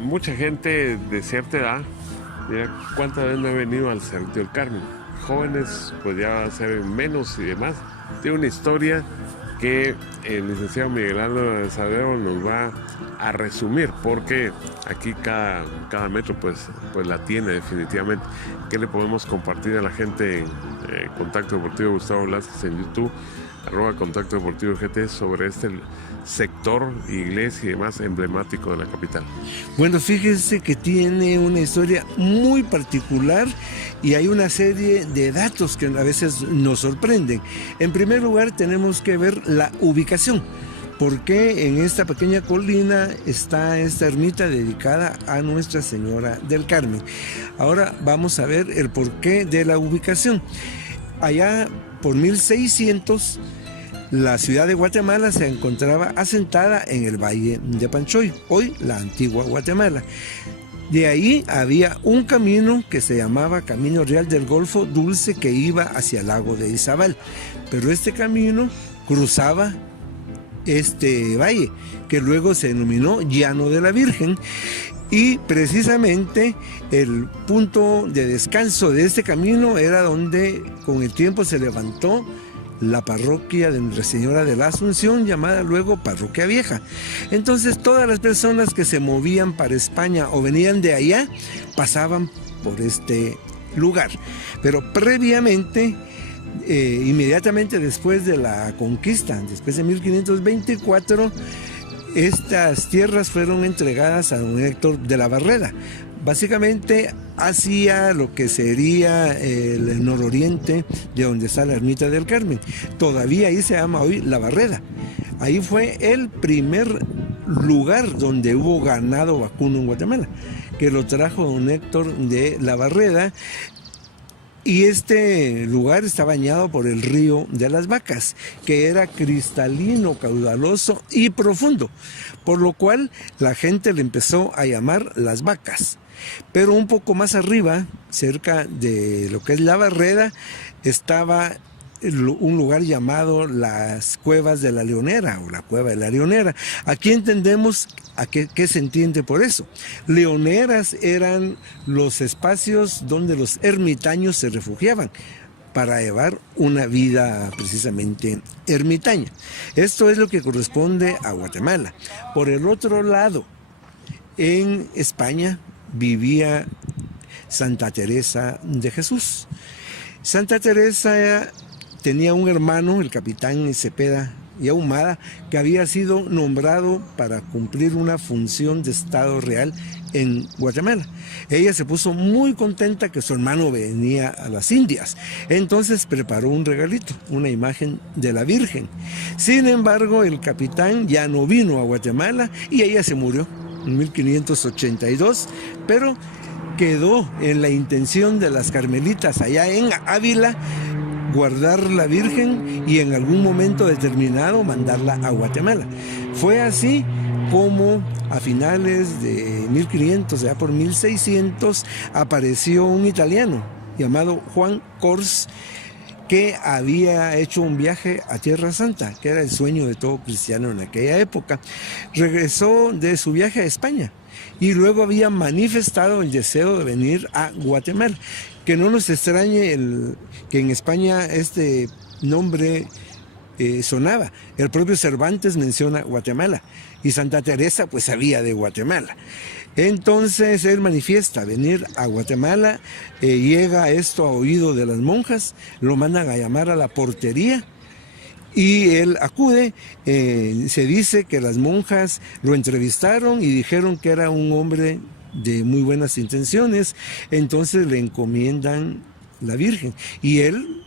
mucha gente de cierta edad, mira, ¿cuántas veces no he venido al Cerrito del Carmen? Jóvenes, pues ya va a ser menos y demás. Tiene una historia que el licenciado Miguel Ángel Salero nos va a resumir, porque aquí cada metro pues la tiene definitivamente. ¿Qué le podemos compartir a la gente en Contacto Deportivo Gustavo Velázquez en YouTube, @Contacto Deportivo GT, sobre este sector, iglesia y demás emblemático de la capital? Bueno, fíjese que tiene una historia muy particular y hay una serie de datos que a veces nos sorprenden. En primer lugar, tenemos que ver la ubicación, porque en esta pequeña colina está esta ermita dedicada a Nuestra Señora del Carmen. Ahora vamos a ver el porqué de la ubicación. Allá por 1600, la ciudad de Guatemala se encontraba asentada en el Valle de Panchoy, hoy la antigua Guatemala. De ahí había un camino que se llamaba Camino Real del Golfo Dulce, que iba hacia el lago de Izabal, pero este camino cruzaba este valle, que luego se denominó Llano de la Virgen, y precisamente el punto de descanso de este camino era donde con el tiempo se levantó la parroquia de Nuestra Señora de la Asunción, llamada luego Parroquia Vieja. Entonces todas las personas que se movían para España o venían de allá pasaban por este lugar. Pero previamente, inmediatamente después de la conquista, después de 1524, estas tierras fueron entregadas a don Héctor de la Barreda, básicamente hacia lo que sería el nororiente de donde está la ermita del Carmen. Todavía ahí se llama hoy La Barreda. Ahí fue el primer lugar donde hubo ganado vacuno en Guatemala, que lo trajo don Héctor de la Barreda. Y este lugar está bañado por el río de las Vacas, que era cristalino, caudaloso y profundo, por lo cual la gente le empezó a llamar Las Vacas. Pero un poco más arriba, cerca de lo que es La Barreda, estaba un lugar llamado las Cuevas de la Leonera, o la Cueva de la Leonera. Aquí entendemos a qué se entiende por eso. Leoneras eran los espacios donde los ermitaños se refugiaban para llevar una vida precisamente ermitaña. Esto es lo que corresponde a Guatemala. Por el otro lado, en España vivía Santa Teresa de Jesús. Santa Teresa tenía un hermano, el capitán Cepeda y Ahumada, que había sido nombrado para cumplir una función de Estado Real en Guatemala. Ella se puso muy contenta que su hermano venía a las Indias, entonces preparó un regalito, una imagen de la Virgen. Sin embargo, el capitán ya no vino a Guatemala y ella se murió en 1582, pero quedó en la intención de las carmelitas allá en Ávila guardar la Virgen y en algún momento determinado mandarla a Guatemala. Fue así como a finales de 1500, ya por 1600, apareció un italiano llamado Juan Cors, que había hecho un viaje a Tierra Santa, que era el sueño de todo cristiano en aquella época. Regresó de su viaje a España y luego había manifestado el deseo de venir a Guatemala. Que no nos extrañe que en España este nombre sonaba. El propio Cervantes menciona Guatemala y Santa Teresa pues sabía de Guatemala. Entonces él manifiesta venir a Guatemala, llega esto a oído de las monjas, lo mandan a llamar a la portería y él acude. Se dice que las monjas lo entrevistaron y dijeron que era un hombre de muy buenas intenciones, entonces le encomiendan la Virgen y él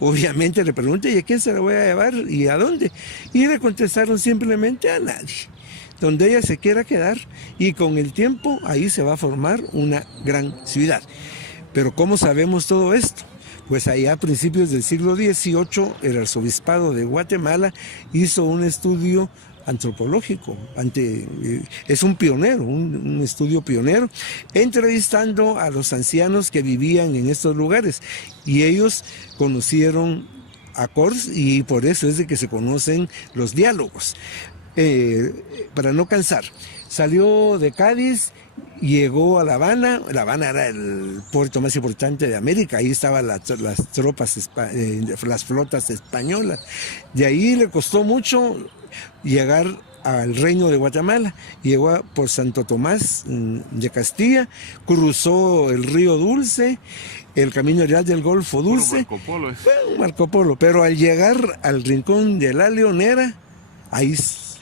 obviamente le pregunta: ¿y a quién se la voy a llevar y a dónde? Y le contestaron simplemente: a nadie, donde ella se quiera quedar, y con el tiempo ahí se va a formar una gran ciudad. Pero ¿cómo sabemos todo esto? Pues allá a principios del siglo XVIII el arzobispado de Guatemala hizo un estudio antropológico, es un pionero, un estudio pionero, entrevistando a los ancianos que vivían en estos lugares, y ellos conocieron a Cors y por eso es de que se conocen los diálogos. Para no cansar, Salió de Cádiz, llegó a La Habana. La Habana era el puerto más importante de América, ahí estaban las tropas, las flotas españolas. De ahí le costó mucho llegar al Reino de Guatemala. Llegó por Santo Tomás de Castilla, cruzó el río Dulce, el camino real del Golfo Dulce. Marco Polo. Fue un Marco Polo, pero al llegar al rincón de la Leonera, ahí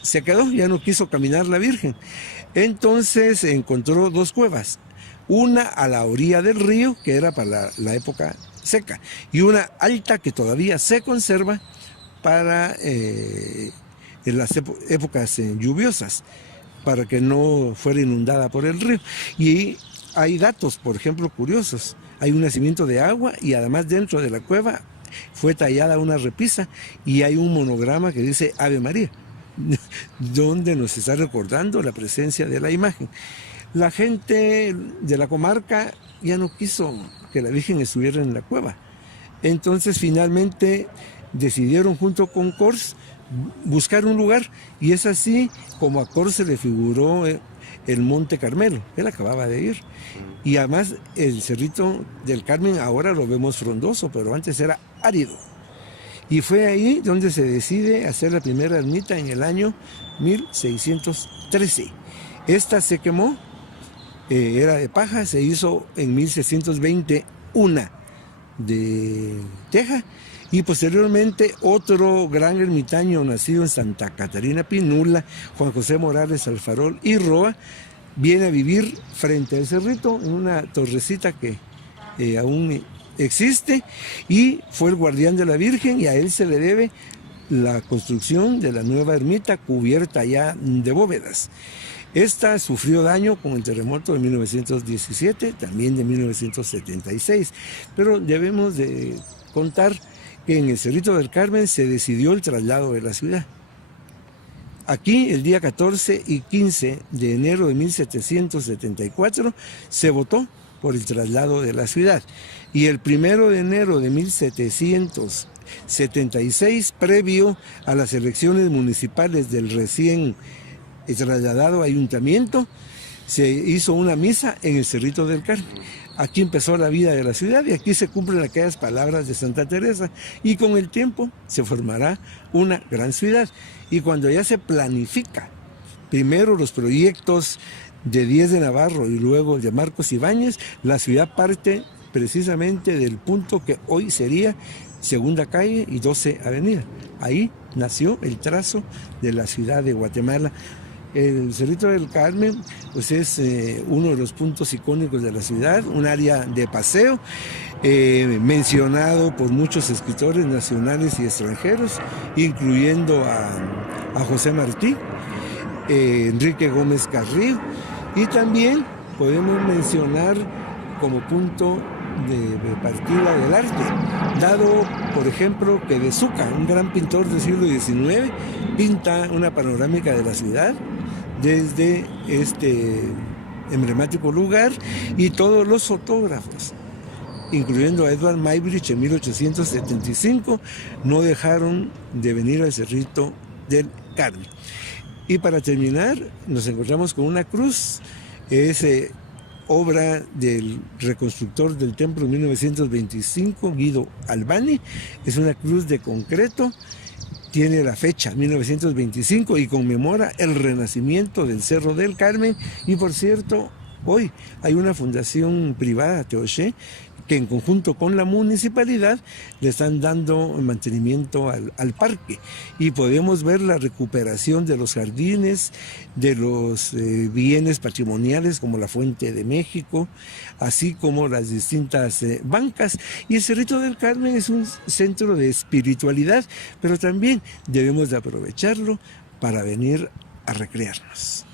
se quedó, ya no quiso caminar la Virgen. Entonces encontró dos cuevas, una a la orilla del río, que era para la época seca, y una alta que todavía se conserva para en las épocas lluviosas, para que no fuera inundada por el río. Y hay datos, por ejemplo, curiosos. Hay un nacimiento de agua y además dentro de la cueva fue tallada una repisa y hay un monograma que dice Ave María, donde nos está recordando la presencia de la imagen. La gente de la comarca ya no quiso que la Virgen estuviera en la cueva. Entonces finalmente decidieron junto con Cors buscar un lugar, y es así como a Cors se le figuró el Monte Carmelo. Él acababa de ir. Y además el Cerrito del Carmen ahora lo vemos frondoso, pero antes era árido. Y fue ahí donde se decide hacer la primera ermita en el año 1613. Esta se quemó, era de paja, se hizo en 1620 una de teja, y posteriormente otro gran ermitaño nacido en Santa Catarina Pinula, Juan José Morales Alfarol y Roa, viene a vivir frente al cerrito en una torrecita que aún existe, y fue el guardián de la Virgen, y a él se le debe la construcción de la nueva ermita cubierta ya de bóvedas. Esta sufrió daño con el terremoto de 1917, también de 1976, pero debemos de contar que en el Cerrito del Carmen se decidió el traslado de la ciudad. Aquí, el día 14 y 15 de enero de 1774, se votó por el traslado de la ciudad. Y el 1 de enero de 1776, previo a las elecciones municipales del recién trasladado ayuntamiento, se hizo una misa en el Cerrito del Carmen. Aquí empezó la vida de la ciudad y aquí se cumplen aquellas palabras de Santa Teresa, y con el tiempo se formará una gran ciudad. Y cuando ya se planifica, primero los proyectos de Díez de Navarro y luego de Marcos Ibáñez, la ciudad parte precisamente del punto que hoy sería Segunda Calle y 12 Avenida. Ahí nació el trazo de la ciudad de Guatemala. El Cerrito del Carmen pues es uno de los puntos icónicos de la ciudad, un área de paseo, mencionado por muchos escritores nacionales y extranjeros, incluyendo a José Martí, Enrique Gómez Carrillo, y también podemos mencionar como punto de partida del arte, dado por ejemplo que De Zucca, un gran pintor del siglo XIX, pinta una panorámica de la ciudad desde este emblemático lugar, y todos los fotógrafos, incluyendo a Edward Muybridge en 1875, no dejaron de venir al Cerrito del Carmen. Y para terminar, nos encontramos con una cruz, es obra del reconstructor del templo en 1925, Guido Albani. Es una cruz de concreto, tiene la fecha 1925 y conmemora el renacimiento del Cerro del Carmen. Y por cierto, hoy hay una fundación privada, Teoché, que en conjunto con la municipalidad le están dando mantenimiento al parque, y podemos ver la recuperación de los jardines, de los bienes patrimoniales como la Fuente de México, así como las distintas bancas. Y el Cerrito del Carmen es un centro de espiritualidad, pero también debemos de aprovecharlo para venir a recrearnos.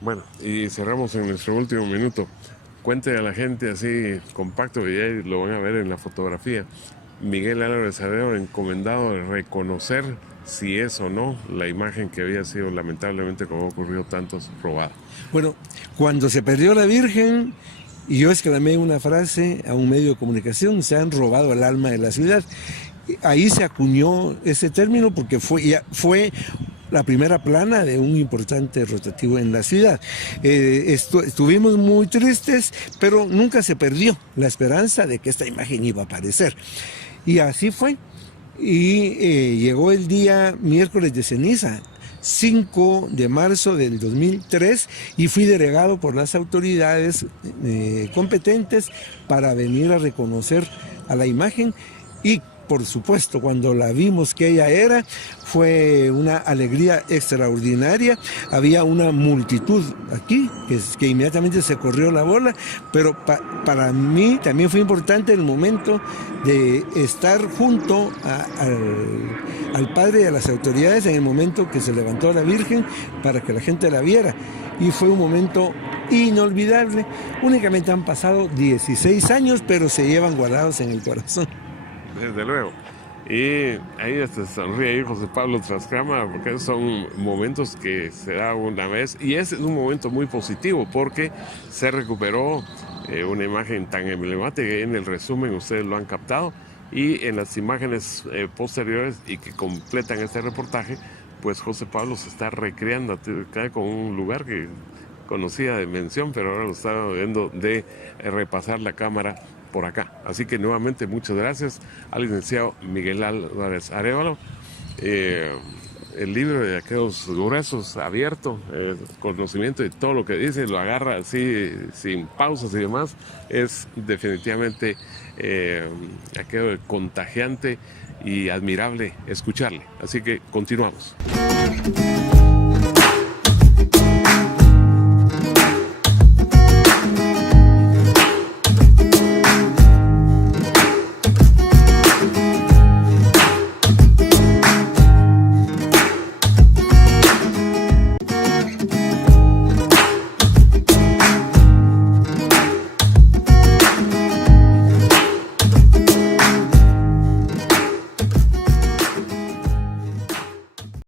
Bueno, y cerramos en nuestro último minuto. Cuente a la gente así compacto, y ahí lo van a ver en la fotografía. Miguel Álvarez Arreo, encomendado de reconocer si es o no la imagen que había sido, lamentablemente, como ha ocurrido tantos, robada. Bueno, cuando se perdió la Virgen, y yo exclamé una frase a un medio de comunicación: se han robado el alma de la ciudad. Ahí se acuñó ese término porque fue la primera plana de un importante rotativo en la ciudad. Estuvimos muy tristes, pero nunca se perdió la esperanza de que esta imagen iba a aparecer. Y así fue. Y llegó el día miércoles de ceniza, 5 de marzo del 2003, y fui delegado por las autoridades competentes para venir a reconocer a la imagen. Y por supuesto, cuando la vimos que ella era, fue una alegría extraordinaria. Había una multitud aquí que inmediatamente se corrió la bola, pero para mí también fue importante el momento de estar junto al padre y a las autoridades en el momento que se levantó la Virgen para que la gente la viera. Y fue un momento inolvidable. Únicamente han pasado 16 años, pero se llevan guardados en el corazón. Desde luego. Y ahí sonríe ahí José Pablo Trascama, porque son momentos que se da una vez. Y ese es un momento muy positivo porque se recuperó una imagen tan emblemática. En el resumen ustedes lo han captado. Y en las imágenes posteriores y que completan este reportaje, pues José Pablo se está recreando acá con un lugar que conocía de mención, pero ahora lo está viendo de repasar la cámara por acá. Así que nuevamente muchas gracias al licenciado Miguel Álvarez Arévalo. El libro de aquellos gruesos, abierto, conocimiento de todo lo que dice, lo agarra así sin pausas y demás, es definitivamente aquello contagiante y admirable escucharle. Así que continuamos.